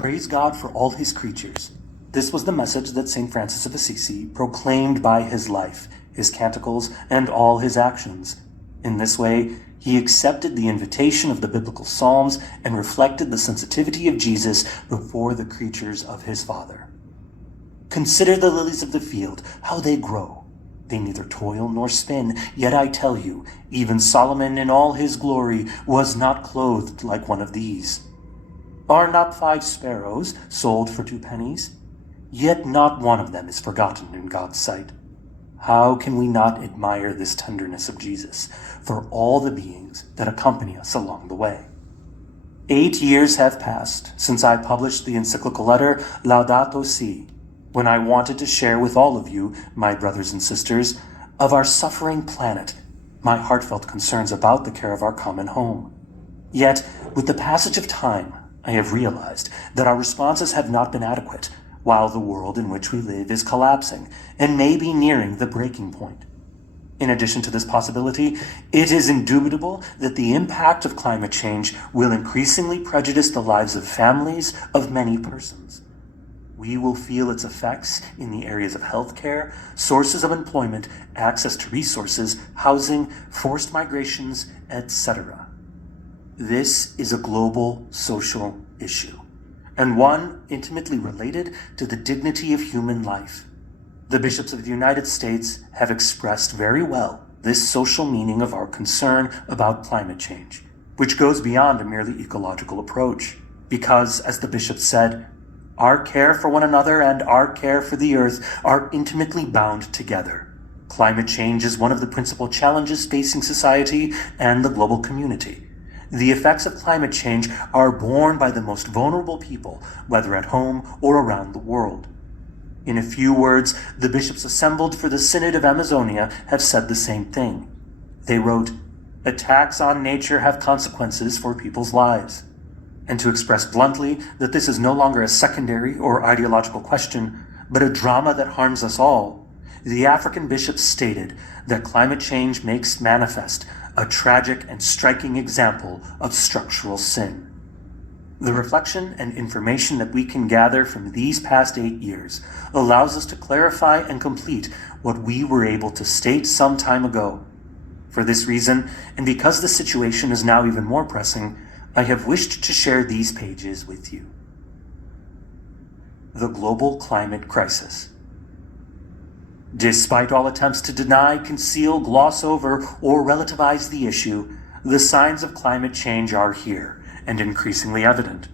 praise God for all his creatures. This was the message that St. Francis of Assisi proclaimed by his life, his canticles, and all his actions. In this way, he accepted the invitation of the biblical Psalms and reflected the sensitivity of Jesus before the creatures of his Father. Consider the lilies of the field, how they grow. They neither toil nor spin, yet I tell you, even Solomon in all his glory was not clothed like one of these. Are not 5 sparrows sold for 2 pennies? Yet not one of them is forgotten in God's sight. How can we not admire this tenderness of Jesus for all the beings that accompany us along the way? 8 years have passed since I published the encyclical letter Laudato Si, when I wanted to share with all of you, my brothers and sisters, of our suffering planet, my heartfelt concerns about the care of our common home. Yet, with the passage of time, I have realized that our responses have not been adequate, while the world in which we live is collapsing and may be nearing the breaking point. In addition to this possibility, it is indubitable that the impact of climate change will increasingly prejudice the lives of families of many persons. We will feel its effects in the areas of healthcare, sources of employment, access to resources, housing, forced migrations, etc. This is a global social issue, and one intimately related to the dignity of human life. The bishops of the United States have expressed very well this social meaning of our concern about climate change, which goes beyond a merely ecological approach, because, as the bishops said, our care for one another and our care for the earth are intimately bound together. Climate change is one of the principal challenges facing society and the global community. The effects of climate change are borne by the most vulnerable people, whether at home or around the world. In a few words, the bishops assembled for the Synod of Amazonia have said the same thing. They wrote, "Attacks on nature have consequences for people's lives." And to express bluntly that this is no longer a secondary or ideological question, but a drama that harms us all, the African bishops stated that climate change makes manifest a tragic and striking example of structural sin. The reflection and information that we can gather from these past 8 years allows us to clarify and complete what we were able to state some time ago. For this reason, and because the situation is now even more pressing, I have wished to share these pages with you. The global climate crisis. Despite all attempts to deny, conceal, gloss over, or relativize the issue, the signs of climate change are here and increasingly evident.